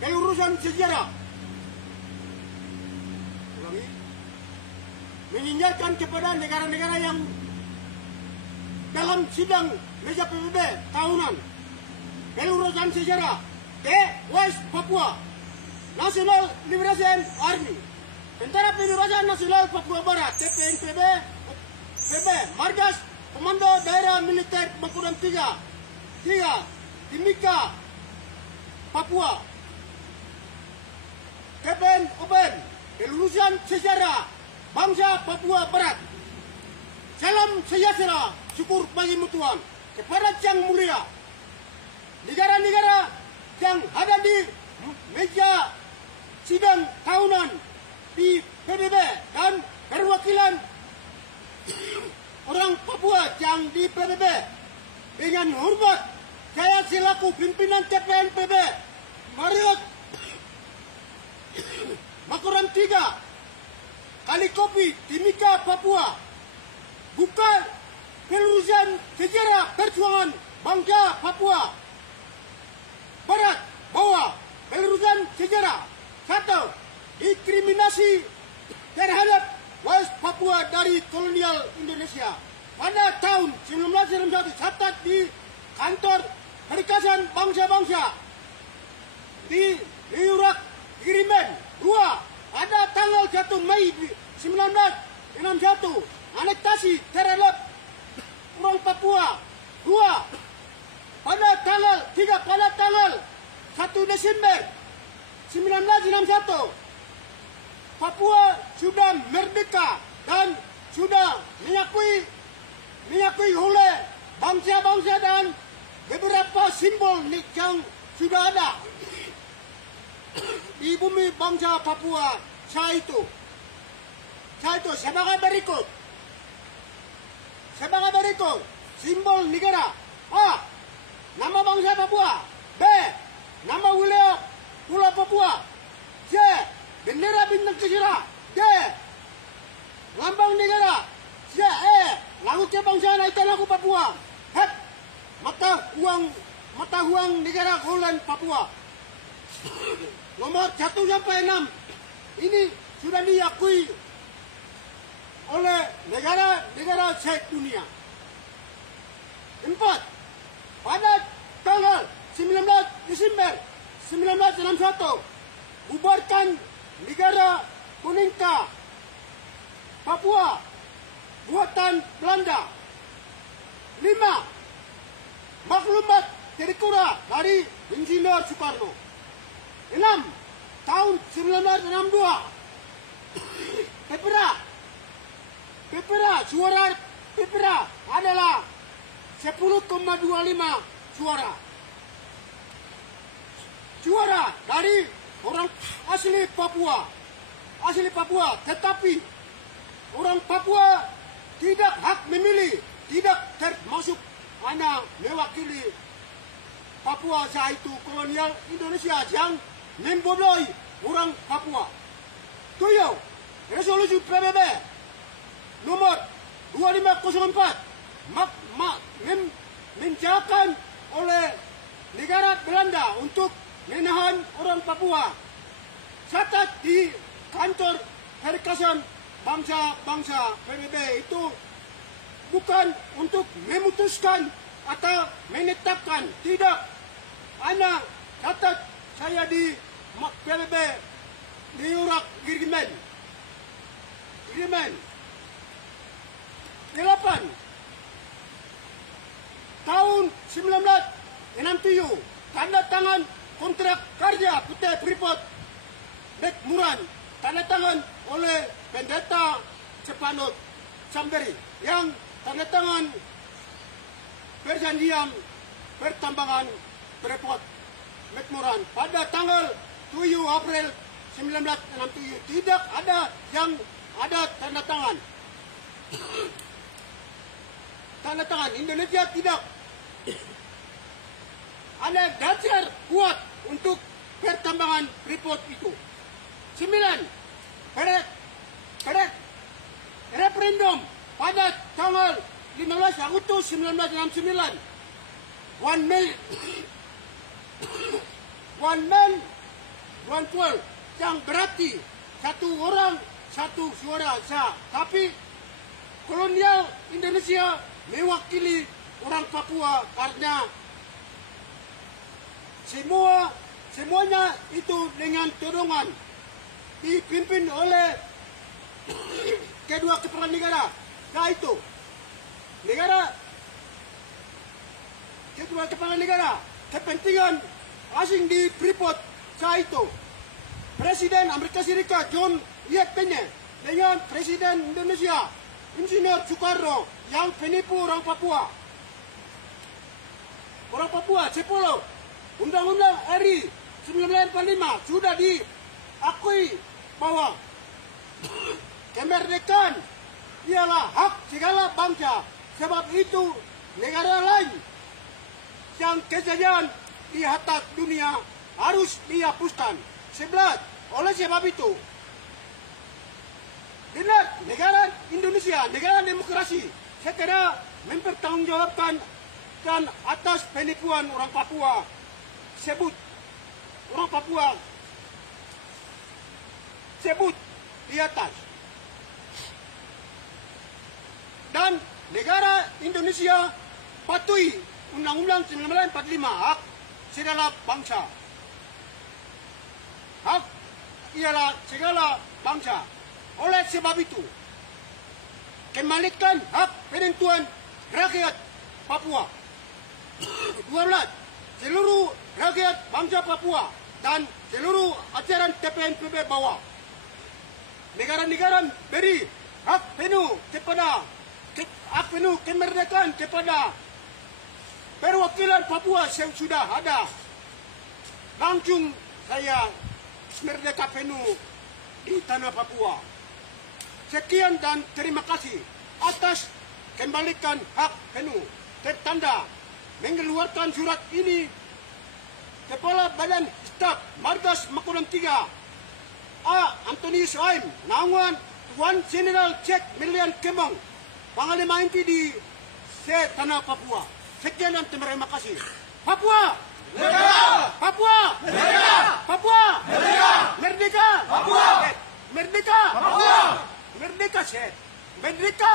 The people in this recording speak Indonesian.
kelurusan sejarah. Ulangi. Mengingatkan kepada negara-negara yang dalam sidang meja PBB tahunan kelurusan sejarah ke West Papua National Liberation Army, Tentara Pembebasan Nasional Papua Barat TPNPB, Margas Komando Daerah Militer Bangkudan 3 Timika Papua, TPNOB kelulusan sejarah bangsa Papua Barat. Salam sejahtera, syukur bagi Tuhan kepada Yang Mulia. Negara-negara yang ada di meja sidang tahunan di PBB dan perwakilan orang Papua yang di PBB, dengan hormat saya selaku pimpinan TPNPB Mariot Makoram 3 Kali Kopi Timika Papua, bukan kelulusan sejarah perjuangan bangsa Papua Barat bahwa kelulusan sejarah 1. Diskriminasi terhadap West Papua dari kolonial Indonesia pada tahun 1991 catat di kantor Perikatan Bangsa-Bangsa di New York Agreement. 2. Pada tanggal 1 Mei 1961 anektasi terhadap orang Papua. 2. Pada tanggal 1 Desember 1961 Papua sudah merdeka dan sudah mengakui oleh bangsa-bangsa dan beberapa simbol yang sudah ada di bumi bangsa Papua. Saya itu sebagai berikut simbol negara. A. Nama bangsa Papua. B. Nama wilayah Pulau Papua. C. Bendera bintang kemerah. D. Lambang negara. C. E. Lagu kebangsaan Aitan Lagu Papua. H. Mata uang negara Holland Papua. Nomor 1 sampai 6 ini sudah diakui oleh negara-negara se-dunia. 4. Pada tanggal 19 Desember 1961 bubarkan negara Kuninka Papua buatan Belanda. 5. Maklumat terikura dari Insinyur Soekarno. 6. Tahun 1962 suara Pepera adalah 10,25 suara dari orang asli Papua, tetapi orang Papua tidak hak memilih, tidak termasuk anak mewakili Papua saat itu kolonial Indonesia yang membodohi orang Papua. 7. Resolusi PBB nomor 2504 menjalankan oleh negara Belanda untuk menahan orang Papua. Catat di kantor Perikatan Bangsa-Bangsa PBB itu bukan untuk memutuskan atau menetapkan, tidak. Anda catat saya di PBB New York Agreement. 8. Tahun 1967 tanda tangan kontrak kerja PT Freeport McMoran, tanda tangan oleh Pendeta Cepanot Samberi, yang tanda tangan perjanjian pertambangan Freeport McMoran pada tanggal 7 April 1967. Tidak ada yang ada tanda tangan. Indonesia tidak ada dasar kuat untuk pertambangan Freeport itu. 9. Referendum pada tanggal 15 Agustus 1969. One man, Tuan-tuan, yang berarti satu orang, satu suara sah. Tapi kolonial Indonesia mewakili orang Papua karena semuanya itu dengan todongan dipimpin oleh kedua kepala negara, yaitu kedua kepala negara kepentingan asing di Freeport, yaitu Presiden Amerika Serikat John F. Kennedy dengan Presiden Indonesia Insinyur Soekarno yang penipu orang Papua. Orang Papua, 10 Undang-Undang RI 1945 sudah diakui bahwa kemerdekaan ialah hak segala bangsa. Sebab itu negara lain yang kejadian di atas dunia harus dihapuskan. 11. Oleh sebab itu, negara Indonesia, negara demokrasi, segera mempertanggungjawabkan dan atas penipuan orang Papua. Sebut di atas. Dan negara Indonesia patuhi Undang-Undang 1945 hak segala bangsa. Hak ialah segala bangsa. Oleh sebab itu, kembalikan hak penentuan rakyat Papua. 12. Seluruh rakyat bangsa Papua dan seluruh ajaran TPNPB bawah. Negara-negara beri hak penuh kemerdekaan kepada perwakilan Papua yang sudah ada. Langsung saya merdeka penuh di tanah Papua. Sekian dan terima kasih atas kembalikan hak penuh. Tertanda mengeluarkan surat ini Kepala Badan Staf Margas Makodam 3 A. Antonius Aim, naungan Tuan General Cek Milian Kemong, Panglima Inti di Tanah Papua. Sekian dan terima kasih. Papua! Merdeka! Papua! Merdeka! Papua! Merdeka! Merdeka! Papua! Merdeka! Papua! Merdeka! Merdeka!